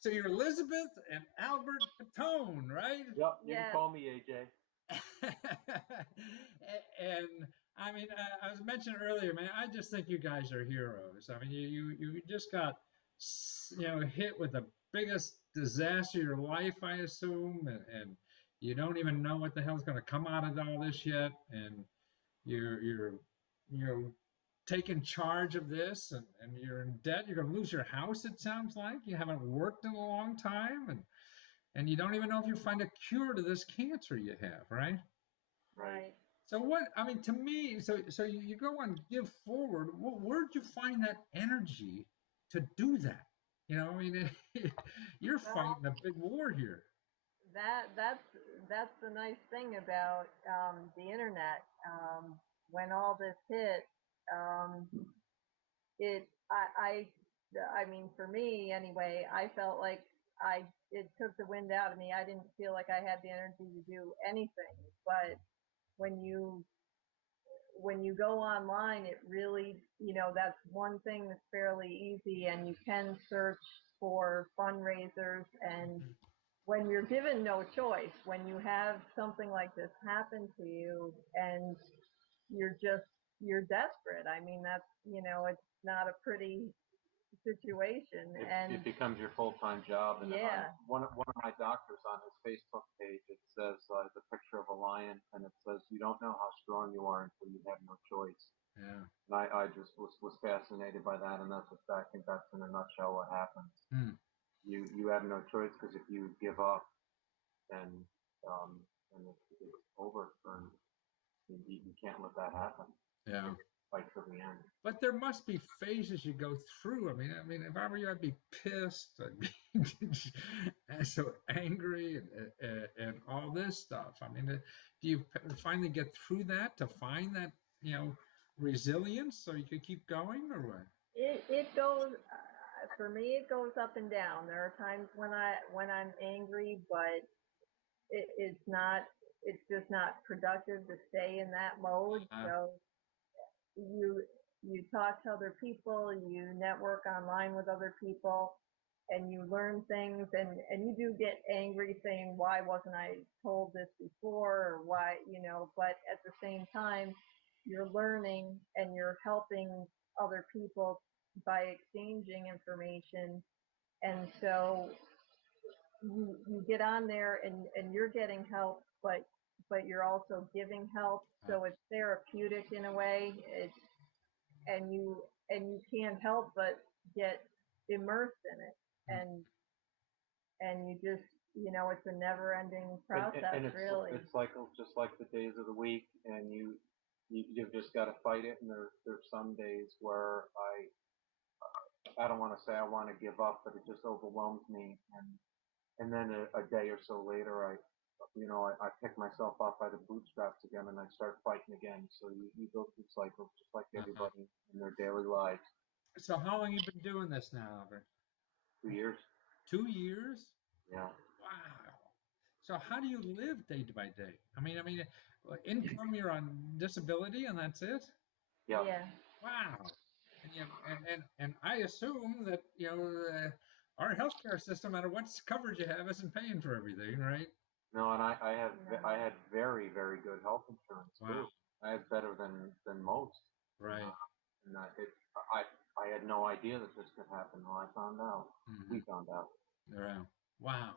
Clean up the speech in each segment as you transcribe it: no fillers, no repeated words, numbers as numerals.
So you're Elizabeth and Albert Catone, right? Yep, you can Yes. call me AJ. And I mean, I was mentioning earlier, man. I just think you guys are heroes. I mean, you just got hit with the biggest disaster of your life, I assume, and you don't even know what the hell's going to come out of all this yet, and you're taking charge of this, and you're in debt. You're going to lose your house. It sounds like you haven't worked in a long time, and you don't even know if you find a cure to this cancer you have, right? Right. Right. So what, I mean, to me, so you go and give forward. Where'd you find that energy to do that? I mean, you're Well, fighting a big war here. that's the nice thing about the internet. When all this hit, um, it I mean for me anyway, I felt like I it took the wind out of me. I didn't feel like I had the energy to do anything. But when you when you go online, it really, that's one thing that's fairly easy, and you can search for fundraisers. And Mhm. when you're given no choice, when you have something like this happen to you, and you're just, you're desperate. I mean, it's not a pretty situation. It And becomes your full-time job. And on yeah, one of my doctors on his Facebook page, it says the picture of a lion, and it says, "You don't know how strong you are until you have no choice." Yeah. And I just was fascinated by that, and I think that's in a nutshell what happens. Hmm. You have no choice, because if you give up, then it's over, and you can't let that happen. You Yeah. fight to the end. But there must be phases you go through. I mean, if I were you, I'd be pissed. I'd be so angry and all this stuff. I mean, do you finally get through that to find that resilience so you can keep going, or what? it goes. For me, it goes up and down. There are times when I'm angry, but it's not. It's just not productive to stay in that mode. Uh, So you you talk to other people, you network online with other people, and you learn things, and you do get angry saying, why wasn't I told this before, or why, but at the same time you're learning and you're helping other people by exchanging information. And so you get on there, and you're getting help, but you're also giving help, uh, so it's therapeutic in a way. It's and you can't help but get immersed in it. And you just, it's a never ending And process, really. it's like just like the days of the week, and you've just got to fight it. And there's some days where I don't want to say I want to give up, but it just overwhelms me. And then a day or so later, I pick myself up by the bootstraps again, and I start fighting again. So you go through cycles just like uh. everybody in their daily lives. So how long you been doing this now, Albert? 2 years. 2 years? Yeah. Wow. So how do you live day by day? I mean, income, you're on disability, and that's it. Yeah. Yeah. Wow. And I assume that our healthcare system, no matter what coverage you have, isn't paying for everything, right? No, and I No. had very, very good health insurance Wow. too. I had better than most. And Right. and I I had no idea that this could happen until I found out. We Hmm. found out. Yeah. Wow.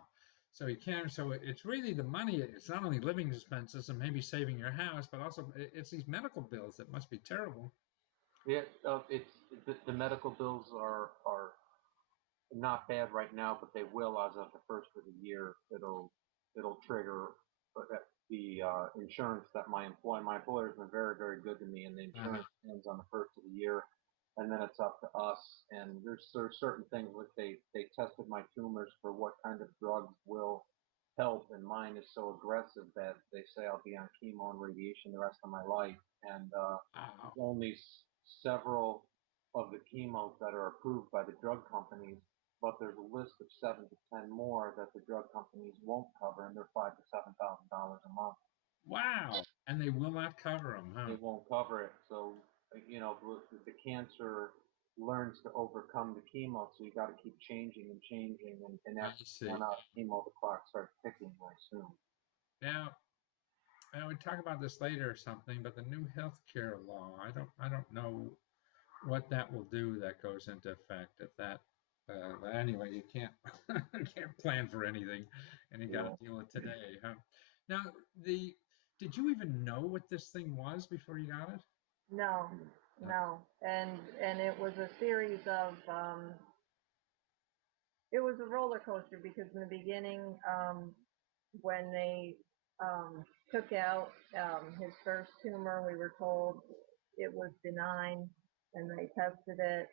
So you can. So it's really the money. It's not only living expenses and maybe saving your house, but also it's these medical bills that must be terrible. Yeah, it's the medical bills are not bad right now, but they will as of the first of the year. It'll trigger the insurance that my employer's been very, very good to me, and the Uh-huh. insurance ends on the first of the year, and then it's up to us. And there's certain things, like they tested my tumors for what kind of drugs will help, and mine is so aggressive that they say I'll be on chemo and radiation the rest of my life. And there's Wow. only several of the chemos that are approved by the drug companies, but there's a list of 7 to 10 more that the drug companies won't cover, and they're $5,000 to $7,000 a month. Wow. And they will not cover them, They huh? won't cover it. So, the cancer learns to overcome the chemo, so you got to keep changing and changing, and I after you see. run out of chemo, the clock starts ticking very soon. Now, we talk about this later or something, but the new healthcare law, I don't know what that will do that goes into effect if that. But anyway, you can't you can't plan for anything, and you got Yeah. to deal with today, huh? Now, did you even know what this thing was before you got it? No, no. And it was a series of, it was a roller coaster because in the beginning, when they took out his first tumor, we were told it was benign, and they tested it,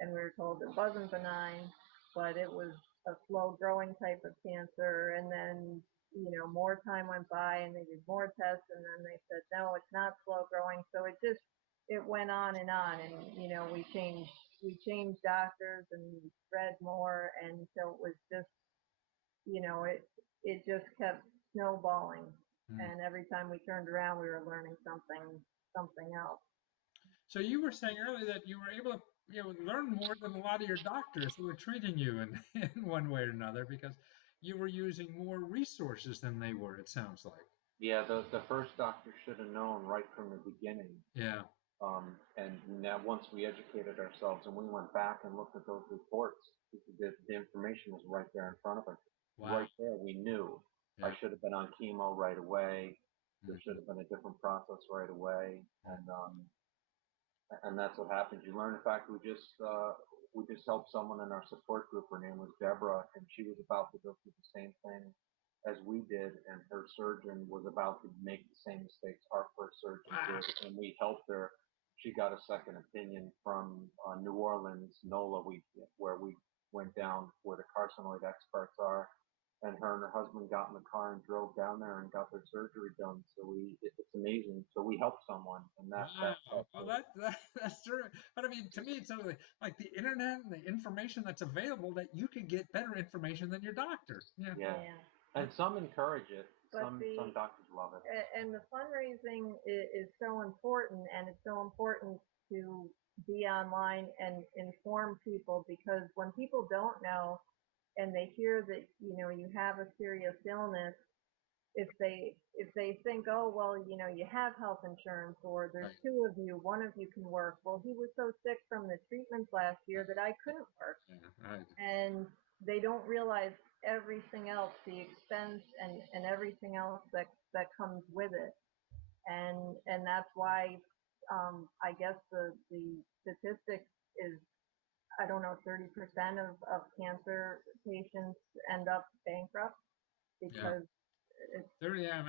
and we were told it wasn't benign, but it was a slow-growing type of cancer. And then, more time went by, and they did more tests, and then they said, no, it's not slow-growing. So it went on, and we changed doctors and read more, and so it was just, it just kept snowballing. Mm. And every time we turned around, we were learning something else. So you were saying earlier that you were able to, learn more than a lot of your doctors who were treating you in one way or another because you were using more resources than they were, it sounds like. Yeah, the first doctor should have known right from the beginning. Yeah. And now once we educated ourselves and we went back and looked at those reports, the information was right there in front of us. Wow. Right there, we knew Yeah. I should have been on chemo right away. There should Mhm. have been a different process right away, and that's what happens. You learn. In fact, we just helped someone in our support group. Her name was Deborah, and she was about to go through the same thing as we did, and her surgeon was about to make the same mistakes our first surgeon Wow. did, and we helped her. She got a second opinion from New Orleans, NOLA, where we went down where the carcinoid experts are, and her and her husband got in the car and drove down there and got their surgery done. So it's amazing. So we helped someone, and Wow. that's Well, it. that's true. But I mean, to me, it's sort of like the internet and the information that's available that you can get better information than your doctor. Yeah. Yeah. Yeah. And some encourage it. But Some doctors love it. and the fundraising is so important, and it's so important to be online and inform people, because when people don't know and they hear that, you have a serious illness, if they think, oh, well, you have health insurance, or there's Right. two of you, one of you can work. Well, he was so sick from the treatments last year that I couldn't work. Yeah. Right. And they don't realize everything else, the expense and everything else that comes with it. And that's why, I guess the statistic is, I don't know, 30% of cancer patients end up bankrupt Yeah. because it's, There, yeah,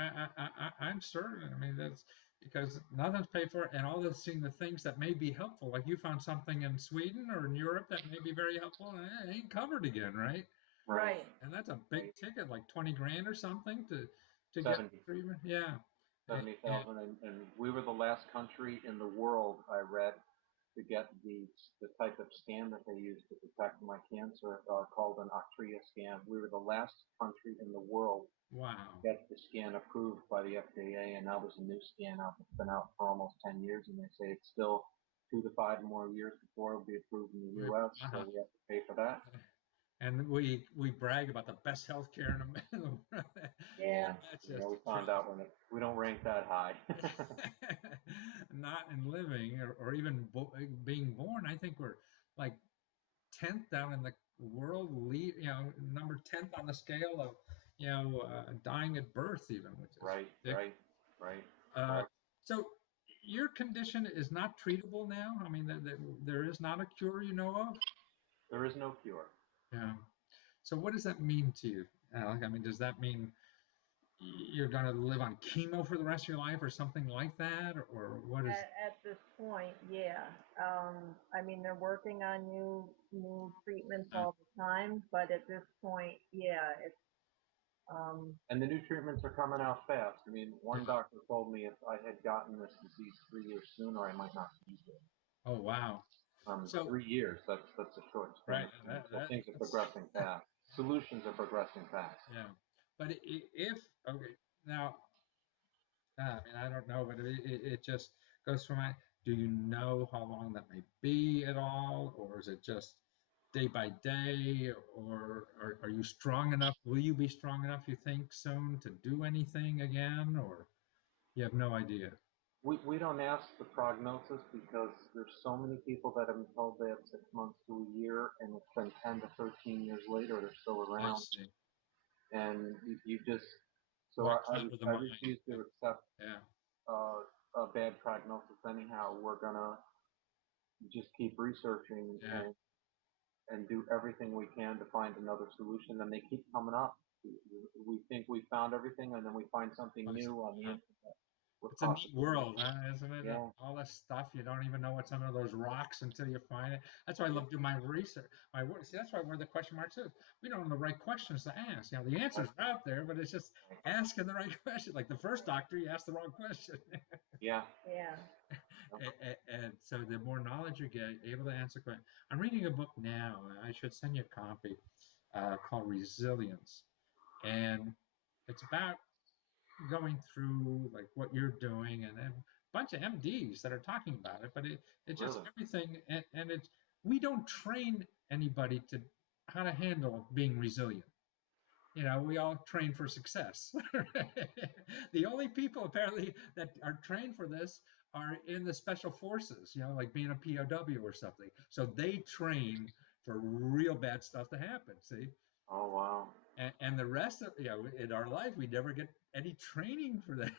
I'm certain. I mean, that's because nothing's paid for, and all this seeing the things that may be helpful. Like you found something in Sweden or in Europe that may be very helpful, and it ain't covered again, right? right. And that's a big Right. ticket, like 20 grand or something to get 70. treatment. Yeah. And, 70,000, and we were the last country in the world, I read, to get the type of scan that they use to detect my cancer, called an Octria scan. We were the last country in the world wow. to get the scan approved by the FDA, and now there's a new scan out that's been out for almost 10 years, and they say it's still 2 to 5 more years before it'll be approved in the U.S., so Wow. we have to pay for that. And we brag about the best healthcare in the world. Yeah. Yeah, That's you know, just we the found truth. out we don't rank that high. Not in living or even being born. I think we're like 10th down in the world lead, number 10th on the scale of, dying at birth even, which is Right, ridiculous. right, right. Uh, Well, so your condition is not treatable now? I mean, there is not a cure you know of? there is no cure. Yeah. So what does that mean to you, Alec? I mean, does that mean you're going to live on chemo for the rest of your life or something like that? Or what is? At this point, yeah. I mean, they're working on new treatments Uh, all the time, but at this point, yeah, it's, um, And the new treatments are coming out fast. I mean, yeah. one doctor told me if I had gotten this disease 3 years sooner, I might not be here. Oh, wow. So, 3 years, that's a short span right. of time. So things are progressing fast. Solutions are progressing fast. Yeah. But if, okay, now, I mean, I don't know, but it just goes from my, do you know how long that may be at all, or is it just day by day, or are you strong enough? Will you be strong enough, you think, soon to do anything again, or you have no idea? We don't ask the prognosis because there's so many people that have been told they have 6 months to a year, and it's been 10 to 13 years later they're still I around, see. and you just so Why I, play with the I mind? refuse to accept Yeah, a bad prognosis anyhow. We're gonna just keep researching yeah. and do everything we can to find another solution, and they keep coming up. We think we found everything, and then we find something new on the internet with It's a neat possibilities. world, huh, isn't it? Yeah, All this stuff, you don't even know what's under those rocks until you find it. That's why I love doing my research. My work. See, that's why where the question marks is. We don't know the right questions to ask. You know, the answers are out there, but it's just asking the right question. Like the first doctor, you asked the wrong question. yeah. Yeah. And so the more knowledge you get, able to answer questions. I'm reading a book now, and I should send you a copy, called Resilience, and it's about going through like what you're doing and a bunch of MDs that are talking about it, but it's just Really. everything, and it's we don't train anybody to how to handle being resilient. You know, we all train for success. The only people apparently that are trained for this are in the special forces, you know, like being a POW or something. So they train for real bad stuff to happen. See, Oh wow. and the rest of in our life we never get any training for that.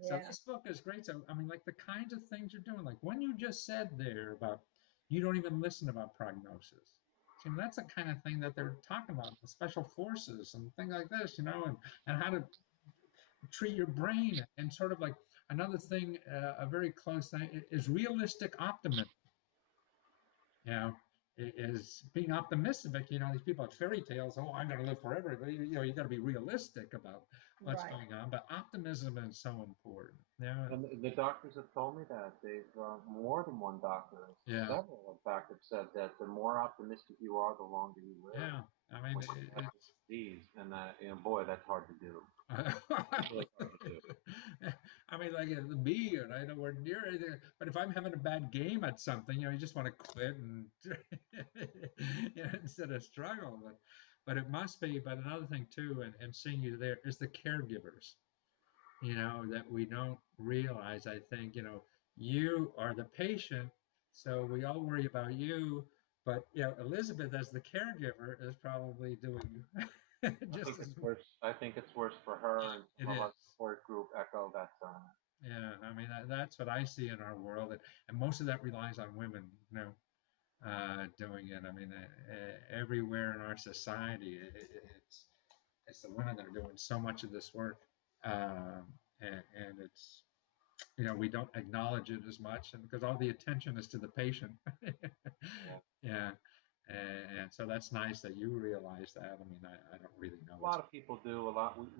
So Yeah. this book is great. So I mean, like the kinds of things you're doing, like when you just said there about you don't even listen about prognosis. See, that's the kind of thing that they're talking about, the special forces and things like this, you know, and how to treat your brain, and sort of like another thing, a very close thing is realistic optimism. You know, is being optimistic. You know, these people have fairy tales. Oh, I'm going to live forever. But, you know, you got to be realistic about what's Right. going on. But optimism is so important. Yeah, And the doctors have told me that they've more than one doctor, yeah, several in fact, have said that the more optimistic you are, the longer you live yeah. I mean, when you have this disease. And boy, that's hard to do. Really hard to do. I mean, like me, and I know we're near anything. But if I'm having a bad game at something, you know, you just want to quit and you know, instead of struggle. But it must be. But another thing too, and seeing you there is the caregivers. You know, that we don't realize. I think, you know, you are the patient, so we all worry about you. But you know, Elizabeth as the caregiver is probably doing I just think as it's worse. I think it's worse for her, and it some of is. our support group echo that sentiment. Yeah, I mean that's what I see in our world, and most of that relies on women, you know, doing it. I mean, everywhere in our society, it's the women that are doing so much of this work, and it's, you know, we don't acknowledge it as much, and because all the attention is to the patient. Yeah. Yeah, and so that's nice that you realize that. I mean, I don't really know A what's lot of people do. A lot. going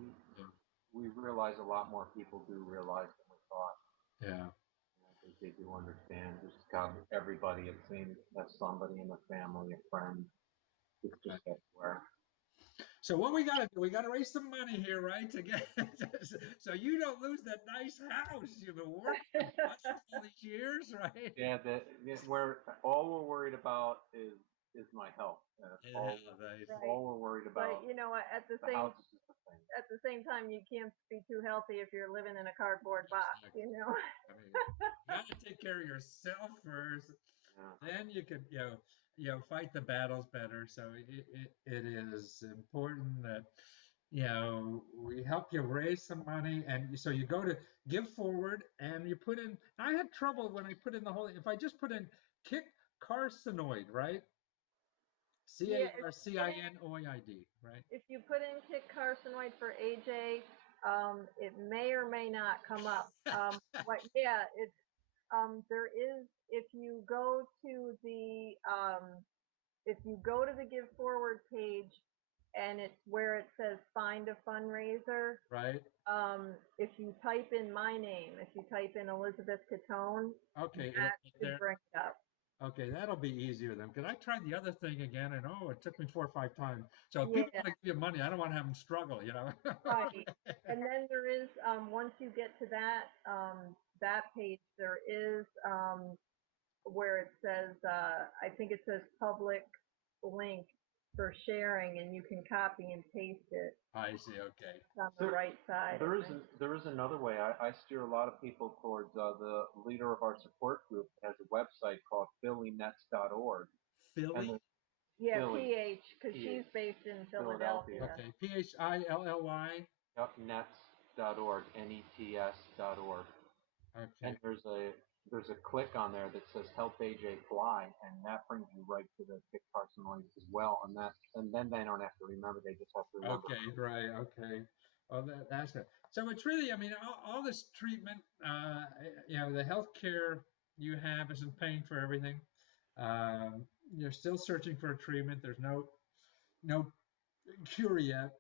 We realize a lot more people do realize than we thought. on. Yeah. I think they do understand. Just got everybody, it seems, has somebody in the family, a friend. It's just everywhere. So what we got to do? We got to raise some money here, right? To get so you don't lose that nice house you've been working on for all these years, right? Yeah, where all we're worried about is my health. That's Yeah, nice. Right. all we're worried But about. you know, The house is just a thing. at the same time, you can't be too healthy if you're living in a cardboard box. Exactly. You know. I mean, you got to take care of yourself first. Yeah. Then you can, fight the battles better. So it is important that, you know, we help you raise some money. And so you go to Give Forward and you put in, I had trouble when I put in the whole, if I just put in kick carcinoid, right? Yeah. Carcinoid, right? If you put in kit carcinoid for AJ, it may or may not come up. Yeah, it's there is if you go to the Give Forward page, and it's where it says find a fundraiser. Right. If you type in my name, if you type in Elizabeth Catone, Okay, it'll that put should there. bring it up. Okay, that'll be easier then, because I tried the other thing again, and oh, it took me 4 or 5 times. So if people Yeah, want to give you money, I don't want to have them struggle, you know. right. And then there is, once you get to that page, there is, where it says, I think it says public link for sharing, and you can copy and paste it. I see. Okay. It's on the right side, I think. There is another way. I steer a lot of people towards the leader of our support group has a website called phillynets.org. And Philly. there's Yeah, Philly, PH, because she's PH, based in Philadelphia. Philadelphia. Okay. Philly. Yep, nets.org, nets.org. Okay. And there's a click on there that says help AJ fly, and that brings you right to the Kit Carson links as well. And then they don't have to remember; they just have to remember. Okay. Right. Okay. Oh, that's it. So it's really, I mean, all this treatment, the healthcare you have isn't paying for everything. You're still searching for a treatment. There's no cure yet.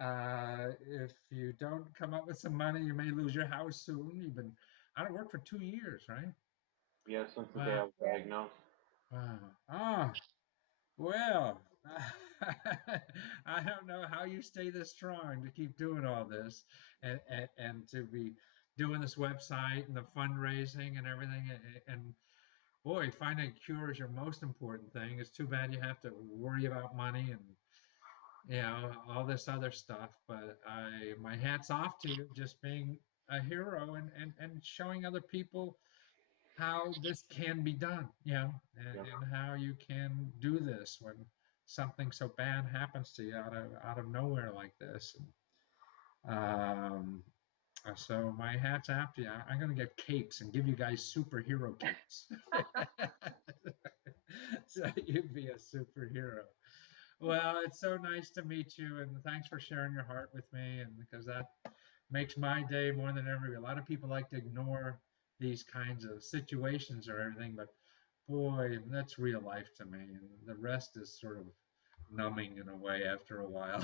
If you don't come up with some money, you may lose your house soon. You've been out of work for 2 years, right? Yeah, since the day I Wow. was diagnosed. Wow. Ah, well, I don't know how you stay this strong to keep doing all this and to be doing this website and the fundraising and everything. And boy, finding a cure is your most important thing. It's too bad you have to worry about money and all this other stuff. But my hat's off to you, just being a hero and showing other people how this can be done, Yeah. and how you can do this when something so bad happens to you out of nowhere like this. Um, so my hat's off to you. I'm gonna get capes and give you guys superhero capes. So you'd be a superhero. Well, it's so nice to meet you, and thanks for sharing your heart with me. And because that makes my day more than ever. A lot of people like to ignore these kinds of situations or everything, but boy, that's real life to me. And the rest is sort of numbing in a way after a while.